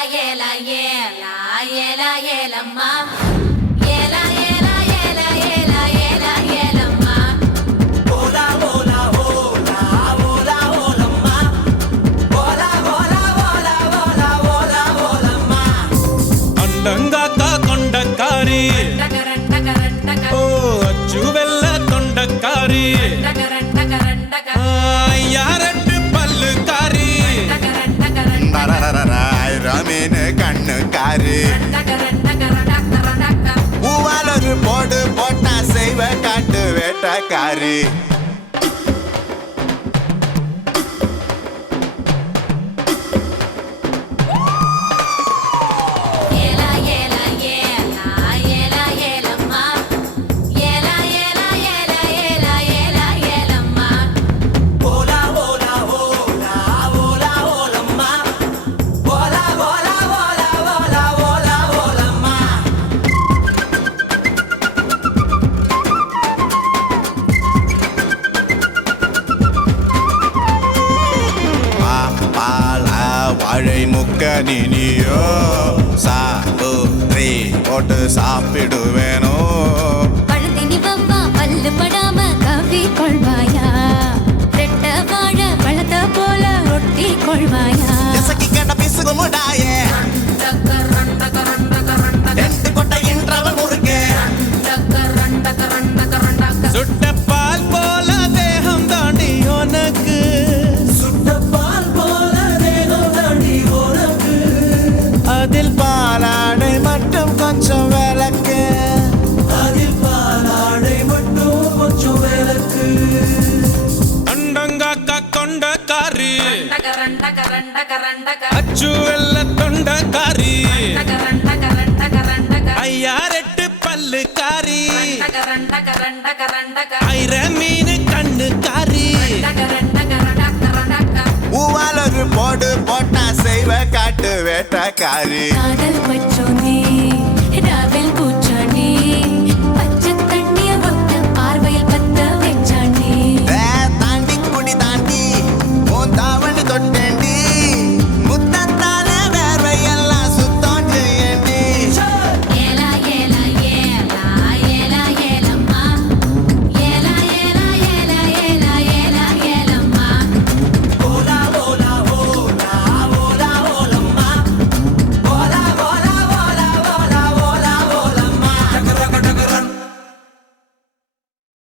ஏலா ஏலா ஏலா ஏலம்மா ஏலா ஏலா ஏலா ஏலா ஏலா ஏலம்மா ஓலா ஓலா ஓலா ஓலா ஓலம்மா ஓலா ஓலா ஓலா ஓலா ஓலா ஓலம்மா அண்டங்காக்கா கொண்டக்காரி ஓ அச்சு வெள்ள தொண்டக்காரி யாரட்டு பல்லுக்காரி ரமீன் கண்ணுக்காரு பூவாலொரு போடு போட்டா செய்வ காட்டு வேட்டக்காரி ஏலா ஏலா ஏலா ஏலா ஏலம்மா ஏலா ஏலா ஏலா ஏலா ஏலா ஏலம்மா ஓலா ஓலா ஓலா ஓலா ஓலம்மா ஓலா ஓலா ஓலா ஓலா ஓலா ஓலம்மா பால வாழை முக்க நீனியோ சாப்பிட்ரி போட்டு சாப்பிடுவேனோ பழுதினி வவ்வா பல்லு படாம கவ்வி கொள்வாயா ரெட்ட வாழ பழத்த போல ஒட்டி கொள்வாயா எசக்கி கட்ட பிசுகு முடாயே ரெண்டு கொட்டை இன்றவன் முறுக்கே சுட்ட பால் போல தேகம் தாண்டி உனக்கு சுட்ட பால் போல தேகம் தாண்டி உனக்கு அதில் பாலாடை மட்டும் கொஞ்சம் விளக்கு அதில் பாலாடை மட்டும் கொஞ்சம் விளக்கு அண்டங்காக்கா கொண்டக்காரி அச்சு வெள்ள தொண்டக்காரி ஐயாரெட்டு பல்லுக்காரி ஐர மீன் கண்ணுக்காரி பூவாலொரு போடு போட்டா செய்வ காட்டு வேட்டக்காரி காதல் பட்டு